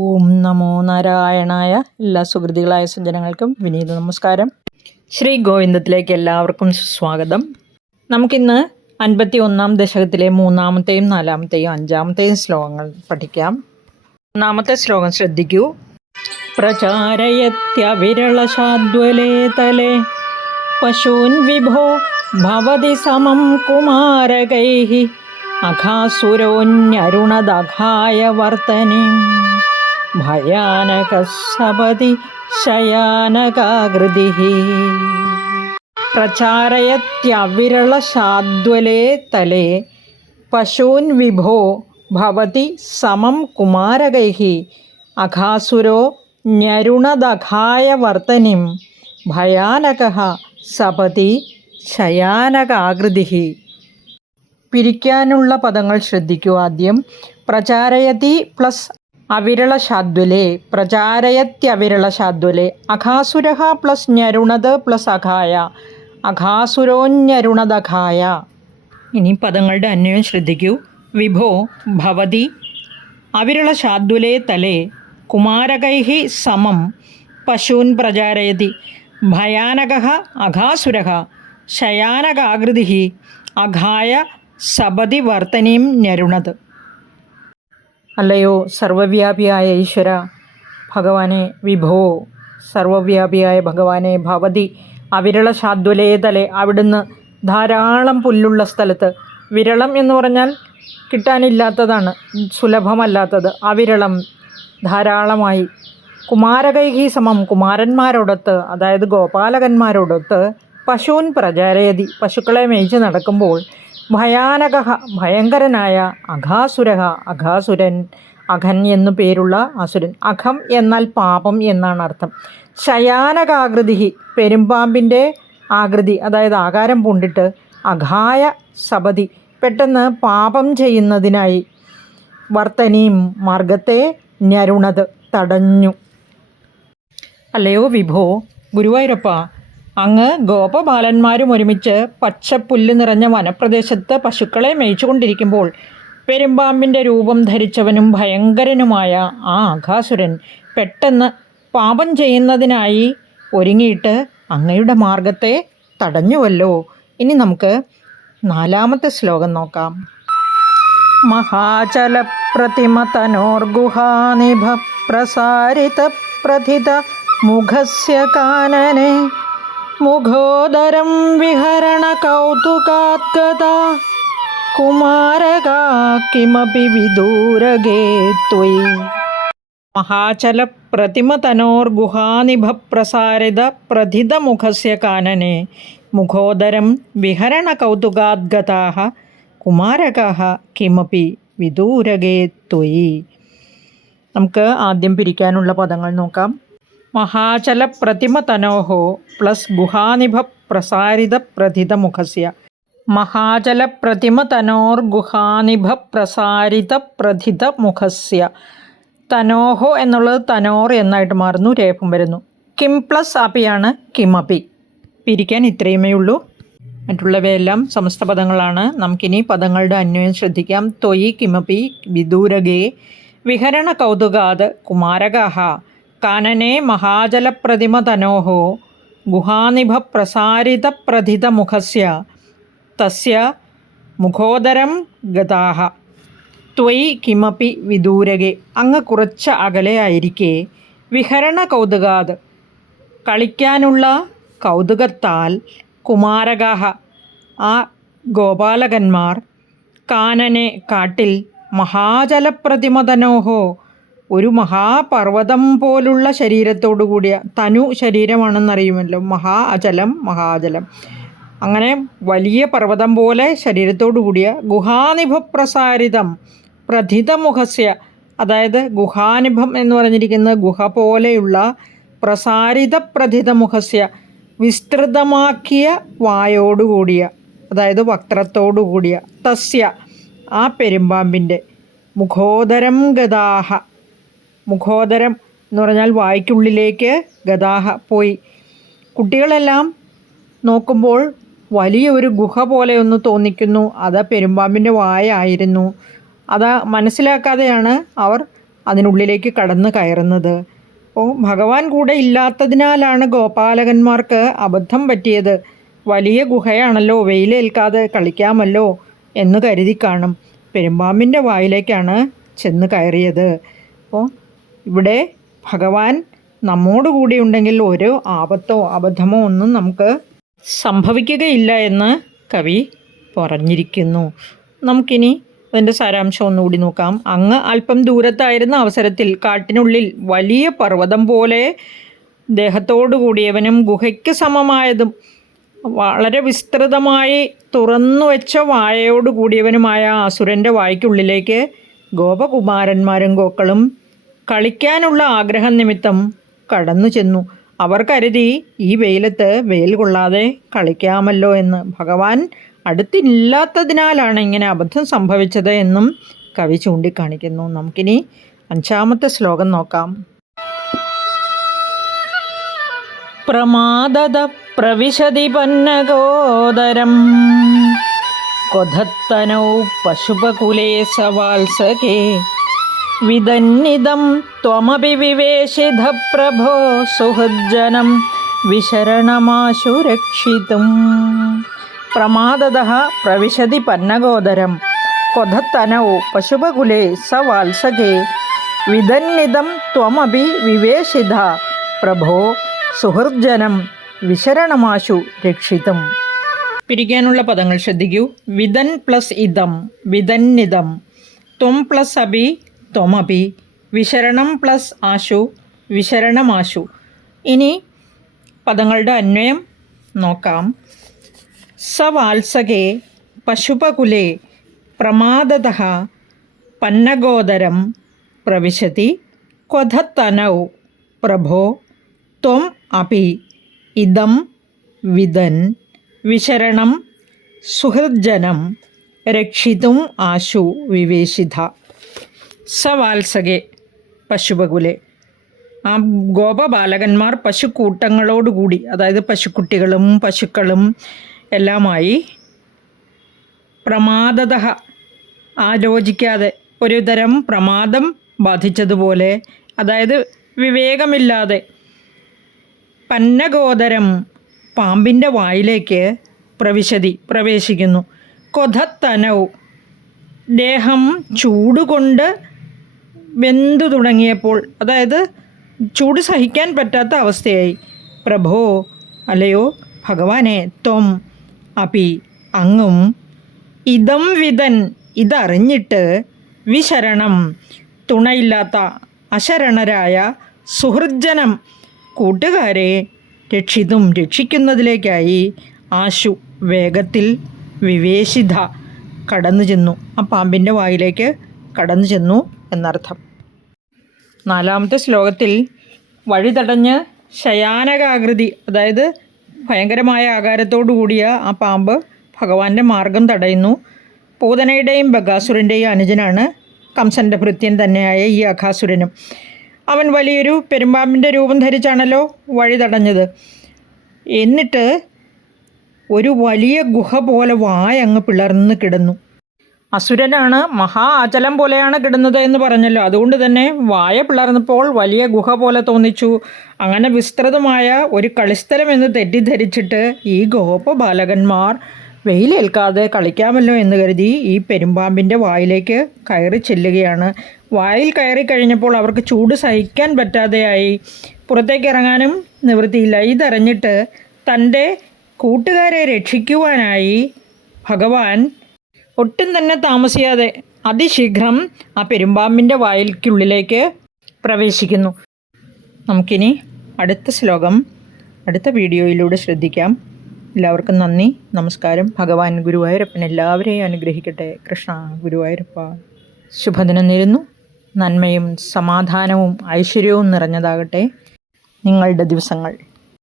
ഓം നമോ നാരായണായ എല്ലാ സുഹൃതികളായ സജ്ജനങ്ങൾക്കും വിനീത നമസ്കാരം. ശ്രീ ഗോവിന്ദത്തിലേക്ക് എല്ലാവർക്കും സ്വാഗതം നമുക്കിന്ന് അൻപത്തി ഒന്നാം ദശകത്തിലെ മൂന്നാമത്തെയും നാലാമത്തെയും അഞ്ചാമത്തെയും ശ്ലോകങ്ങൾ പഠിക്കാം. ഒന്നാമത്തെ ശ്ലോകം ശ്രദ്ധിക്കൂ. പ്രചാരയത്യവിരളശാദ്വലേ തലേ പശൂൻ വിഭോ ഭവതി സമം കുമാരകൈ അഘാസുരോന്യരുണദഘായ വർത്തനിം. ശയാനകാകൃതിः പ്രചാരയത്യവിരളശാദ്വലേ തലേ പശൂൻ വിഭോ ഭവതി സമം കുമാരകൈ അഘാസുരോ ഞരുണദഘായ വർത്തനിം ഭയാനകः സപതി ശയാനകാകൃതി പിരിക്കാനുള്ള പദങ്ങൾ ശ്രദ്ധിക്കൂ ആദ്യം. പ്രചാരയതി പ്ലസ് അവിരളശാദ്വലേ പ്രചാരയത്യവിരളശാദ്വലേ അഘാസുര പ്ലസ് ഞരുണത് പ്ലസ് അഘായ അഘാസുരോന്യരുണദഘായ ഇനി പദങ്ങളുടെ അന്വയം ശ്രദ്ധിക്കൂ. വിഭോ ഭവതി അവിരള ശാദ്വലേ തലേ കുമാരകൈഹി സമം പശൂൻ പ്രചാരയതി ഭയാനക അഘാസുര ശയാനകാകൃതി അഘായ സപതി വർത്തനീം ഞരുണത്. അല്ലയോ സർവവ്യാപിയായ ഈശ്വര? ഭഗവാനെ വിഭോ. സർവവ്യാപിയായ ഭഗവാനെ ഭവതി. അവിരള ശാദ്വലേതലെ അവിടുന്ന് ധാരാളം പുല്ലുള്ള സ്ഥലത്ത് വിരളം എന്ന് പറഞ്ഞാൽ കിട്ടാനില്ലാത്തതാണ് സുലഭമല്ലാത്തത്. അവിരളം ധാരാളമായി. കുമാരകൈകി സമം കുമാരന്മാരോടൊത്ത് അതായത് ഗോപാലകന്മാരോടൊത്ത് പശൂൻ പ്രചാരയതി. പശുക്കളെ മേയിച്ച് നടക്കുമ്പോൾ ഭയാനക ഭയങ്കരനായ അഘാസുര അഘാസുരൻ അഘൻ എന്നു പേരുള്ള അസുരൻ. അഘം എന്നാൽ പാപം എന്നാണ് അർത്ഥം. ശയാനകാകൃതി പെരുമ്പാമ്പിന്റെ ആകൃതി അതായത് ആകാരം പൂണ്ടിട്ട് അഘായ സപതി പെട്ടെന്ന് പാപം ചെയ്യുന്നതിനായി വർത്തനീം മാർഗത്തെ ഞരുണത് തടഞ്ഞു. അല്ലയോ വിഭോ ഗുരുവായൂരപ്പ അങ്ങ് ഗോപബാലന്മാരും ഒരുമിച്ച് പച്ചപ്പുല്ല് നിറഞ്ഞ വനപ്രദേശത്ത് പശുക്കളെ മേയിച്ചുകൊണ്ടിരിക്കുമ്പോൾ പെരുമ്പാമ്പിന്റെ രൂപം ധരിച്ചവനും ഭയങ്കരനുമായ ആ അഘാസുരൻ പെട്ടെന്ന് പാപം ചെയ്യുന്നതിനായി ഒരുങ്ങിയിട്ട് അങ്ങയുടെ മാർഗത്തെ തടഞ്ഞുവല്ലോ. ഇനി നമുക്ക് നാലാമത്തെ ശ്ലോകം നോക്കാം. മഹാചലപ്രതിമതനോർഗുഹാനിഭ പ്രസാരിത പ്രതിത മുഖസ്യ കാനനെ മുഖോദരം വിഹരണ കൗതുകാത്കത കുമാരകാ കിമപി വിദൂരഗേ ത്വയി കാനനെ മുഖോദരം വിഹരണ കൗതുകാദ്ഗതാഹ കുമാരകാः കിമപി വിദൂരകേ ത്വയി നമുക്ക് ആദ്യം പിരിക്കാനുള്ള പദങ്ങൾ നോക്കാം. മഹാചല പ്രതിമ തനോഹോ പ്ലസ് ഗുഹാനിഭ പ്രസാരിത പ്രഥിത മുഖസ്യ മഹാചല പ്രതിമ തനോർ ഗുഹാനിഭ പ്രസാരിത പ്രഥിത മുഖസ്യ തനോഹോ എന്നുള്ളത് തനോർ എന്നായിട്ട് മാറുന്നു രേഖം വരുന്നു. കിം പ്ലസ് അപിയാണ് കിമപി പിരിക്കാൻ ഇത്രയുമേ ഉള്ളൂ മറ്റുള്ളവയെല്ലാം സമസ്ത പദങ്ങളാണ്. നമുക്കിനി പദങ്ങളുടെ അന്വയം ശ്രദ്ധിക്കാം. തൊയി കിമപി വിദൂരഗേ വിഹരണ കൗതുകാത് കുമാരകാഹ. കാനനെ മഹാജലപ്രതിമതനോഹോ ഗുഹാനിഭ പ്രസാരിത പ്രഥിത മുഖസ്യ തസ്യ മുഖോദരം ഗതാഹ. ത്വയി കിമപി വിദൂരകെ. അങ്ങ് കുറച്ച് അകലെയായിരിക്കെ വിഹരണ കൗതുകാത്. കളിക്കാനുള്ള കൗതുകത്താൽ കുമാരകാഹ. ആ ഗോപാലകന്മാർ കാനനെ കാട്ടിൽ മഹാജലപ്രതിമതനോഹോ ഒരു മഹാപർവതം പോലുള്ള ശരീരത്തോടു കൂടിയ തനു ശരീരമാണെന്നറിയുമല്ലോ. മഹാ അചലം മഹാജലം അങ്ങനെ വലിയ പർവതം പോലെ ശരീരത്തോടു കൂടിയ ഗുഹാനിഭപ്രസാരിതം പ്രഥിതമുഖസ്യ അതായത് ഗുഹാനിഭം എന്ന് പറഞ്ഞിരിക്കുന്ന ഗുഹ പോലെയുള്ള പ്രസാരിത പ്രഥിതമുഖസ്യ വിസ്തൃതമാക്കിയ വായോടുകൂടിയ അതായത് വക്രത്തോടു കൂടിയ തസ്യ ആ പെരുമ്പാമ്പിന്റെ മുഖോദരം ഗതാഹ മുഖോദരം എന്ന് പറഞ്ഞാൽ വായ്ക്കുള്ളിലേക്ക് ഗതാഹ പോയി. കുട്ടികളെല്ലാം നോക്കുമ്പോൾ വലിയ ഒരു ഗുഹ പോലെ ഒന്ന് തോന്നിക്കുന്നു. അത് പെരുമ്പാമ്പിന്റെ വായ ആയിരുന്നു അത് മനസ്സിലാക്കാതെയാണ് അവർ അതിനുള്ളിലേക്ക് കടന്നു കയറുന്നത്. അപ്പോൾ ഭഗവാൻ കൂടെ ഇല്ലാത്തതിനാലാണ് ഗോപാലകന്മാർക്ക് അബദ്ധം പറ്റിയത്. വലിയ ഗുഹയാണല്ലോ വെയിലേൽക്കാതെ കളിക്കാമല്ലോ എന്ന് കരുതി കാണും. പെരുമ്പാമ്പിന്റെ വായിലേക്കാണ് ചെന്ന് കയറിയത്. അപ്പോൾ ഇവിടെ ഭഗവാൻ നമ്മോട് കൂടി ഉണ്ടെങ്കിൽ ഒരു ആപത്തോ അബദ്ധമോ ഒന്നും നമുക്ക് സംഭവിക്കുകയില്ല എന്ന് കവി പറഞ്ഞിരിക്കുന്നു. നമുക്കിനി അതിന്റെ സാരാംശം ഒന്നുകൂടി നോക്കാം. അങ്ങ് അല്പം ദൂരത്തായിരുന്ന അവസരത്തിൽ കാട്ടിനുള്ളിൽ വലിയ പർവതം പോലെ ദേഹത്തോടു കൂടിയവനും ഗുഹയ്ക്ക് സമമായതും വളരെ വിസ്തൃതമായി തുറന്നു വെച്ച വായയോട് കൂടിയവനുമായ അസുരന്റെ വായ്ക്കുള്ളിലേക്ക് ഗോപകുമാരന്മാരും ഗോക്കളും കളിക്കാനുള്ള ആഗ്രഹം നിമിത്തം കടന്നു ചെന്നു. അവർ കരുതി ഈ വെയിലത്ത് വെയിൽ കൊള്ളാതെ കളിക്കാമല്ലോ എന്ന്. ഭഗവാൻ അടുത്തില്ലാത്തതിനാലാണ് ഇങ്ങനെ അബദ്ധം സംഭവിച്ചത് എന്നും കവി ചൂണ്ടിക്കാണിക്കുന്നു. നമുക്കിനി അഞ്ചാമത്തെ ശ്ലോകം നോക്കാം. പ്രമാദത പ്രവിശതി പന്നഗോദരം. കൊതത്തനോ പശുപകുലേ സവാത്സകേ വിദന്നിതം ത്വമപി വിവേശിധ പ്രഭോ സുഹൃജ്ജനം വിശരണമാശു രക്ഷിതും പ്രമാദത പ്രവിശതി പന്നഗോദരം. ക്വധത്തനൗ പശുപകുലേ സവാത്സകേ. വിദന്നിതം ത്വമപി വിവേശിധ പ്രഭോ സുഹൃജ്ജനം വിശരണമാശു രക്ഷിതം. പിരിക്കാനുള്ള പദങ്ങൾ ശ്രദ്ധിക്കൂ. വിതൻ പ്ലസ് ഇതം. വിതന്നിതം ത്വം പ്ലസ് അപി ത്വമപി. വിശരണം പ്ലസ് ആശു. വിശരണമാശു. ഇനി പദങ്ങളുടെ അന്വയം നോക്കാം. സവാത്സകേ പശുപകുലേ പ്രമാദത പന്നഗോദരം പ്രവിശതി. ക്വധത്തനൗ പ്രഭോ. ത്വം അപി. ഇതം വിദൻ. വിശരണം സുഹൃജ്ജനം രക്ഷിതും ആശു വിവേശിത. സവാത്സകെ പശുപകുലെ ആ ഗോപബാലകന്മാർ പശുക്കൂട്ടങ്ങളോടുകൂടി അതായത് പശുക്കുട്ടികളും പശുക്കളും എല്ലാമായി പ്രമാദത ആലോചിക്കാതെ ഒരു തരം പ്രമാദം ബാധിച്ചതുപോലെ അതായത് വിവേകമില്ലാതെ പന്നഗോദരം പാമ്പിന്റെ വായിലേക്ക് പ്രവിശതി പ്രവേശിക്കുന്നു. കൊധത്തനൗ ദേഹം ചൂടുകൊണ്ട് വെന്തു തുടങ്ങിയപ്പോൾ അതായത് ചൂട് സഹിക്കാൻ പറ്റാത്ത അവസ്ഥയായി. പ്രഭോ അല്ലയോ ഭഗവാനെ ത്വം. അപി അങ്ങും. ഇതം വിതൻ ഇതറിഞ്ഞിട്ട് വിശരണം. തുണയില്ലാത്ത അശരണരായ സുഹൃജനം കൂട്ടുകാരെ രക്ഷിതും രക്ഷിക്കുന്നതിലേക്കായി ആശു വേഗത്തിൽ വിവേശിത കടന്നു ചെന്നു ആ പാമ്പിന്റെ വായിലേക്ക് കടന്നു ചെന്നു എന്നർത്ഥം. നാലാമത്തെ ശ്ലോകത്തിൽ വഴിതടഞ്ഞ് ശയാനകാകൃതി അതായത് ഭയങ്കരമായ ആകാരത്തോടു കൂടിയ ആ പാമ്പ് ഭഗവാന്റെ മാർഗം തടയുന്നു. പൂതനയുടെയും ബഗാസുരന്റെയും അനുജനാണ് കംസന്റെ ഭൃത്യൻ തന്നെയായ ഈ അഘാസുരനും. അവൻ വലിയൊരു പെരുമ്പാമ്പിന്റെ രൂപം ധരിച്ചാണല്ലോ വഴി തടഞ്ഞത് എന്നിട്ട് ഒരു വലിയ ഗുഹ പോലെ വായ അങ്ങ് പിളർന്ന് കിടന്നു. അസുരനാണ് മഹാ അചലം പോലെയാണ് കിടന്നത് എന്ന് പറഞ്ഞല്ലോ. അതുകൊണ്ട് തന്നെ വായ പിളർന്നപ്പോൾ വലിയ ഗുഹ പോലെ തോന്നിച്ചു. അങ്ങനെ വിസ്തൃതമായ ഒരു കളിസ്ഥലം എന്ന് തെറ്റിദ്ധരിച്ചിട്ട് ഈ ഗോപ ബാലകന്മാർ വെയിലേൽക്കാതെ കളിക്കാമല്ലോ എന്ന് കരുതി ഈ പെരുമ്പാമ്പിന്റെ വായിലേക്ക് കയറി ചെല്ലുകയാണ്. വായിൽ കയറി കഴിഞ്ഞപ്പോൾ അവർക്ക് ചൂട് സഹിക്കാൻ പറ്റാതെയായി. പുറത്തേക്ക് ഇറങ്ങാനും നിവൃത്തിയില്ല. ഇതറിഞ്ഞിട്ട് തന്റെ കൂട്ടുകാരെ രക്ഷിക്കുവാനായി ഭഗവാൻ ഒട്ടും തന്നെ താമസിയാതെ അതിശീഘ്രം ആ പെരുമ്പാമ്പിന്റെ വായിൽക്കുള്ളിലേക്ക് പ്രവേശിക്കുന്നു. നമുക്കിനി അടുത്ത ശ്ലോകം അടുത്ത വീഡിയോയിലൂടെ ശ്രദ്ധിക്കാം. എല്ലാവർക്കും നന്ദി നമസ്കാരം. ഭഗവാൻ ഗുരുവായൂരപ്പൻ എല്ലാവരെയും അനുഗ്രഹിക്കട്ടെ. കൃഷ്ണ ഗുരുവായൂരപ്പ ശുഭദിനം നേരുന്നു. നന്മയും സമാധാനവും ഐശ്വര്യവും നിറഞ്ഞതാകട്ടെ. നിങ്ങളുടെ ദിവസങ്ങൾ.